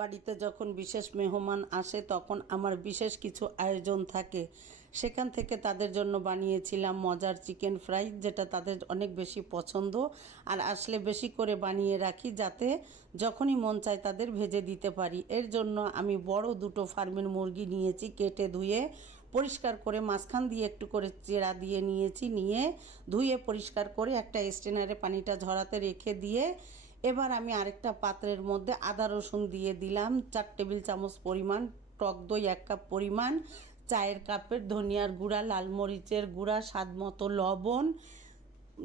বাড়িতে যখন বিশেষ মেহমান আসে তখন আমার বিশেষ কিছু আয়োজন থাকে। সেখান থেকে তাদের জন্য বানিয়েছিলাম মজার চিকেন ফ্রাই, যেটা তাদের অনেক বেশি পছন্দ। আর আসলে বেশি করে বানিয়ে রাখি যাতে যখনই মন চায় তাদের ভেজে দিতে পারি। এর জন্য আমি বড় দুটো ফার্মের মুরগি নিয়েছি, কেটে ধুয়ে পরিষ্কার করে মাঝখান দিয়ে একটু করে চেরা দিয়ে নিয়েছি, নিয়ে ধুয়ে পরিষ্কার করে একটা স্ট্রেনারে পানিটা ঝরাতে রেখে দিয়ে এবার আমি আরেকটা পাত্রের মধ্যে আদা রসুন দিয়ে দিলাম 4 টেবিল চামচ পরিমাণ, টক দই 1 কাপ পরিমাণ, চায়ের কাপের ধনিয়ার গুঁড়া, লাল মরিচের গুঁড়া, স্বাদ মতো লবণ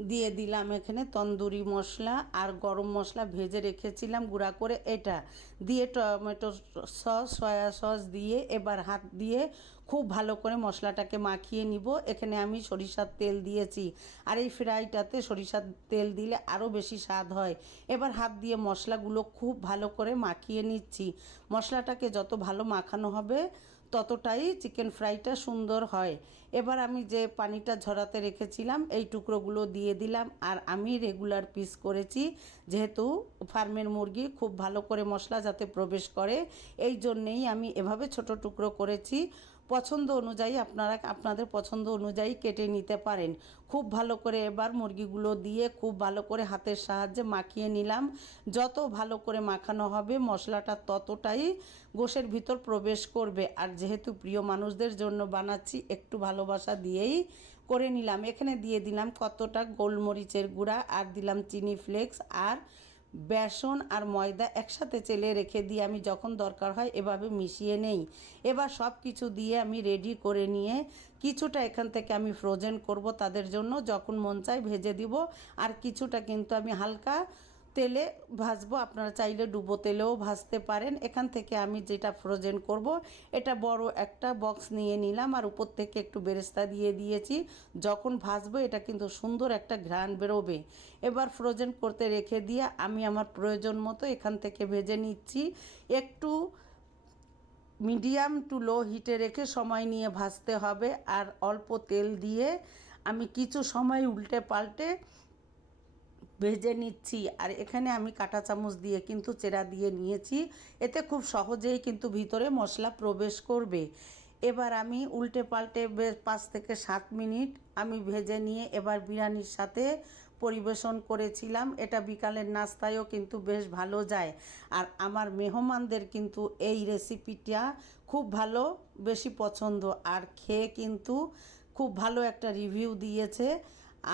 দিয়ে দিলাম, এখানে তন্দুরি মশলা আর গরম মশলা ভেজে রেখেছিলাম গুঁড়া করে, এটা দিয়ে টমেটো সস, সয়া সস দিয়ে এবার হাত দিয়ে খুব ভালো করে মশলাটাকে মাখিয়ে নিব। এখানে আমি সরিষার তেল দিয়েছি, আর এই ফ্রাইটাতে সরিষার তেল দিলে আরও বেশি স্বাদ হয়। এবার হাত দিয়ে মশলাগুলো খুব ভালো করে মাখিয়ে নিচ্ছি। মশলাটাকে যত ভালো মাখানো হবে ততটাই চিকেন ফ্রাইটা সুন্দর হয়। এবার আমি যে পানিটা ঝরাতে রেখেছিলাম এই টুকরোগুলো দিয়ে দিলাম, আর আমি রেগুলার পিস করেছি, যেহেতু ফার্মের মুরগি খুব ভালো করে মশলা যাতে প্রবেশ করে এই জন্যেই আমি এভাবে ছোট টুকরো করেছি। পছন্দ অনুযায়ী আপনারা আপনাদের পছন্দ অনুযায়ী কেটে নিতে পারেন। খুব ভালো করে এবার মুরগিগুলো দিয়ে খুব ভালো করে হাতের সাহায্যে মাখিয়ে নিলাম। যত ভালো করে মাখানো হবে মশলাটা ততটাই গোশের ভিতর প্রবেশ করবে। আর যেহেতু প্রিয় মানুষদের জন্য বানাচ্ছি একটু ভালোবাসা দিয়েই করে নিলাম। এখানে দিয়ে দিলাম কতটা গোলমরিচের গুঁড়া, আর দিলাম চিনি ফ্লেক্স, আর বেসন আর ময়দা একসাথে চেলে রেখে দিয়ে আমি যখন দরকার হয় এভাবে মিশিয়ে নেই। এবার সব কিছু দিয়ে আমি রেডি করে নিয়ে কিছুটা এখান থেকে আমি ফ্রোজেন করব তাদের জন্য, যখন মন চায় ভেজে দিব। আর কিছুটা কিন্তু আমি হালকা তেলে ভাজবো, আপনারা চাইলে ডুবো তেলেও ভাজতে পারেন। এখান থেকে আমি যেটা ফ্রোজেন করব এটা বড় একটা বক্স নিয়ে নিলাম, আর উপর থেকে একটু বেরেস্তা দিয়ে দিয়েছি। যখন ভাজবো এটা কিন্তু সুন্দর একটা ঘ্রাণ বেরোবে। এবার ফ্রোজেন করতে রেখে দিয়ে আমি আমার প্রয়োজন মতো এখান থেকে ভেজে নিচ্ছি। একটু মিডিয়াম টু লো হিটে রেখে সময় নিয়ে ভাজতে হবে, আর অল্প তেল দিয়ে আমি কিছু সময় উল্টে পাল্টে ভেজে নিচ্ছি। আর এখানে আমি কাঁটা চামচ দিয়ে কিন্তু চেরা দিয়ে নিয়েছি, এতে খুব সহজেই কিন্তু ভিতরে মশলা প্রবেশ করবে। এবার আমি উল্টে পাল্টে 5 থেকে 7 মিনিট আমি ভেজে নিয়ে এবার বিরিয়ানির সাথে পরিবেশন করেছিলাম। এটা বিকালের নাস্তায়ও কিন্তু বেশ ভালো যায়। আর আমার মেহমানদের কিন্তু এই রেসিপিটা খুব ভালো বেশি পছন্দ, আর খেয়ে কিন্তু খুব ভালো একটা রিভিউ দিয়েছে।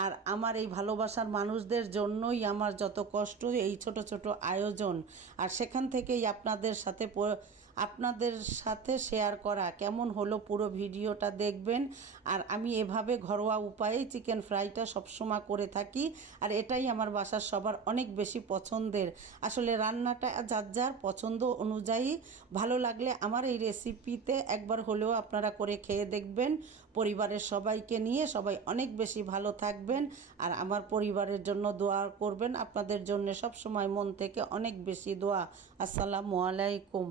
আর আমার এই ভালোবাসার মানুষদের জন্যই আমার যত কষ্ট এই ছোট ছোট আয়োজন, আর সেখান থেকেই আপনাদের সাথে শেয়ার করা। কেমন হলো পুরো ভিডিওটা দেখবেন। আর আমি এভাবে ঘরোয়া উপায়ে চিকেন ফ্রাইটা সবসময় করে থাকি, আর এটাই আমার বাসার সবার অনেক বেশি পছন্দের। আসলে রান্নাটা যার যার পছন্দ অনুযায়ী ভালো লাগলে আমার এই রেসিপিতে একবার হলেও আপনারা করে খেয়ে দেখবেন। পরিবারের সবাইকে নিয়ে সবাই অনেক বেশি ভালো থাকবেন, আর আমার পরিবারের জন্য দোয়া করবেন। আপনাদের জন্য সব সময় মন থেকে অনেক বেশি দোয়া। আসসালামু আলাইকুম।